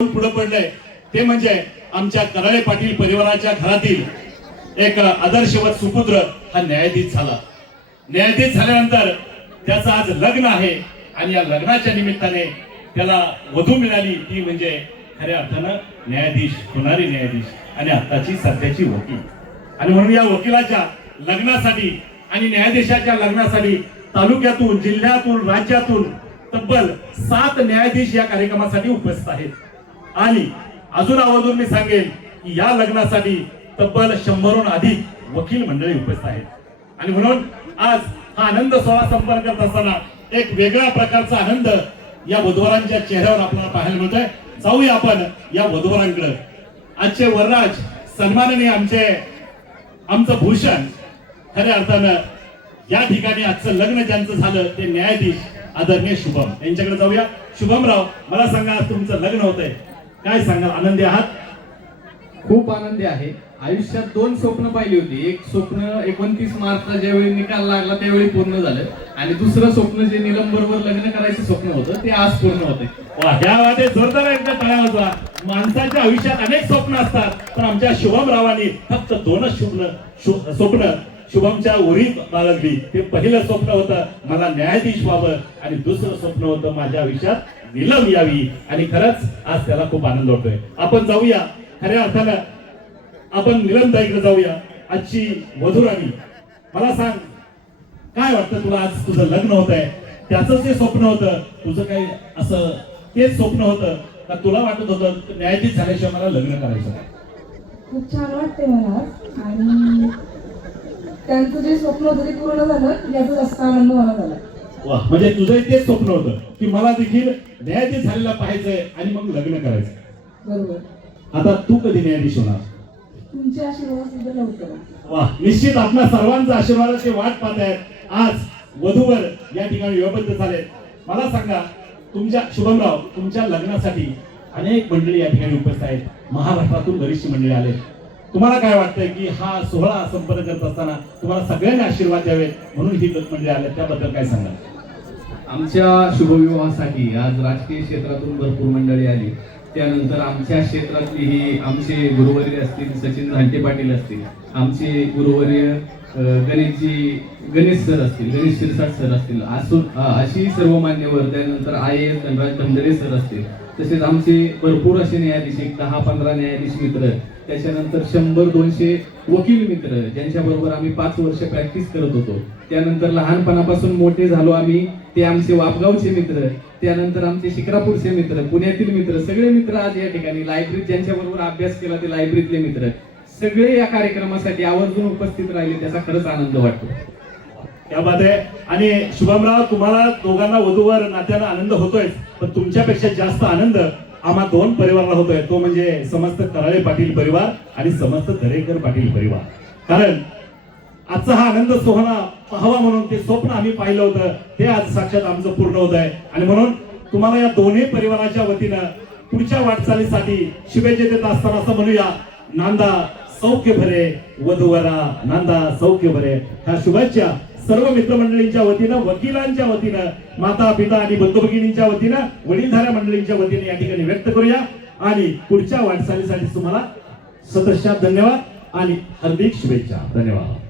पुढे पडलंय. ते म्हणजे आमच्या कराळे पाटील परिवाराच्या घरातील एक आदर्शवत सुपुत्र हा न्यायाधीश झाला. न्यायाधीश झाल्यानंतर त्याचं आज लग्न आहे आणि या लग्नाच्या निमित्ताने त्याला वधू मिळाली. ती म्हणजे खऱ्या अर्थानं न्यायाधीश होणारी न्यायाधीश आणि आताची सध्याची वकील. आणि म्हणून या वकिलाच्या लग्नासाठी आणि न्यायाधीशाच्या लग्नासाठी तालुक्यातून जिल्ह्यातून राज्यातून तब्बल सात न्यायाधीश या कार्यक्रमासाठी उपस्थित आहेत. आणि अजून आवर्जून मी सांगेन की या लग्नासाठी तब्बल शंभरहून अधिक वकील मंडळी उपस्थित आहेत. आणि म्हणून आज हा आनंद सोहळा संपन्न करत असताना एक वेगळ्या प्रकारचा आनंद या वधूवरांच्या चेहऱ्यावर आपल्याला पाहायला मिळतोय. जाऊया आपण या वधूवरांकडे. आजचे वरराज सन्माननीय आमचे आमचं भूषण खऱ्या अर्थानं या ठिकाणी आजचं लग्न ज्यांचं झालं ते न्यायाधीश आदरणीय शुभम. यांच्याकडे जाऊया. शुभमराव मला सांगा तुमचं लग्न होतंय. काय सांगाल? आनंदी आहात? खूप आनंदी आहे. आयुष्यात दोन स्वप्न पाहिली होती. एक स्वप्न एकोणतीस मार्चला ज्यावेळी निकाल लागला त्यावेळी पूर्ण झालं. आणि दुसरं स्वप्न जे निलम बरोबर लग्न करायचं स्वप्न होतं ते आज पूर्ण होते. वाटे जोरदार एकदा माणसाच्या आयुष्यात अनेक स्वप्न असतात पण आमच्या शुभमरावांनी फक्त दोनच स्वप्न स्वप्न शुभमच्या उरीत बाळगली. ते पहिलं स्वप्न होतं. मला न्यायाधीश व्हावं आणि दुसरं स्वप्न होतं माझ्या आयुष्यात निलम यावी. आणि खरंच आज त्याला खूप आनंद होतोय. आपण जाऊया. खऱ्या अर्थानं आपण निलमताईकडे जाऊया. आजची मधुराणी मला सांग काय वाटतं तुला आज तुझं लग्न होत आहे त्याच जे स्वप्न होतं तुझं काही असं तेच स्वप्न होतं का तुला वाटत होतं न्यायाधीश झाल्याशिवाय मला लग्न करायचं खूप छान वाटते मला. त्यांचं जे स्वप्न होतं ते पूर्ण झालं याचा जास्त आनंद मला झाला. वा म्हणजे तुझं तेच स्वप्न होतं की मला देखील न्यायाधीश झालेला पाहायचंय आणि मग लग्न करायचं बरोबर. आता तू कधी न्यायाधीश होणार? तुमचे आशीर्वाद सुद्धा लवकर वा निश्चित आपल्या सर्वांचा आशीर्वादाची वाट पाहत आहेत. आज वधूवर या ठिकाणी विवाहबद्ध झाले मला सांगा तुमच्या शुभमराव तुमच्या लग्नासाठी अनेक मंडळी या ठिकाणी उपस्थित आहेत. महाराष्ट्रातून बरीचशी मंडळी आले तुम्हाला काय वाटतंय की हा सोहळा संपन्न करत असताना तुम्हाला सगळ्यांनी आशीर्वाद द्यावे म्हणून ही मंडळी आले त्याबद्दल काय सांगाल? आमच्या शुभविवाहासाठी आज राजकीय क्षेत्रातून भरपूर मंडळी आली. त्यानंतर आमच्या क्षेत्रातली ही आमचे गुरुवर्य असतील सचिन धांटे पाटील असतील आमचे गुरुवर्य गणेशजी गणेश सर असतील गणेश शिरसाट सर असतील असून अशी सर्व मान्यवर त्यानंतर I S Dhanraj Dhamdare sir असतील तसेच आमचे भरपूर असे न्यायाधीश एक दहा पंधरा न्यायाधीश मित्र त्याच्यानंतर शंभर दोनशे वकील मित्र ज्यांच्या बरोबर आम्ही पाच वर्ष प्रॅक्टिस करत होतो. त्यानंतर लहानपणापासून मोठे झालो आम्ही ते आमचे वापगावचे मित्र त्यानंतर आमचे शिक्रापूरचे मित्र पुण्यातील मित्र सगळे मित्र आज या ठिकाणी लायब्ररीत ज्यांच्या बरोबर अभ्यास केला ते लायब्ररीतले मित्र सगळे या कार्यक्रमासाठी आवर्जून उपस्थित राहिले त्याचा खरंच आनंद वाटतो. या बात आहे आणि शुभमराव तुम्हाला दोघांना वधूवर नात्यानं आनंद होतोय पण तुमच्यापेक्षा जास्त आनंद आम्हा दोन परिवाराला होतोय. तो म्हणजे समस्त कराळे पाटील परिवार आणि समस्त दरेकर पाटील परिवार. कारण आजचा हा आनंद सोहळा पाहावा म्हणून ते स्वप्न आम्ही पाहिलं होतं. ते आज साक्षात आमचं पूर्ण होत आहे. आणि म्हणून तुम्हाला या दोन्ही परिवाराच्या वतीनं पुढच्या वाटचालीसाठी शुभेच्छा देत असताना असं म्हणूया नांदा सौख्य भरे वधूवरा नांदा सौख्य भरे. ह्या शुभेच्छा सर्व मित्रमंडळींच्या वतीनं वकिलांच्या वतीनं माता पिता आणि बंधू भगिनींच्या वतीनं वडीलधाऱ्या मंडळींच्या वतीने या ठिकाणी व्यक्त करूया. आणि पुढच्या वाटचालीसाठी तुम्हाला सतश्यात धन्यवाद आणि हार्दिक शुभेच्छा. धन्यवाद.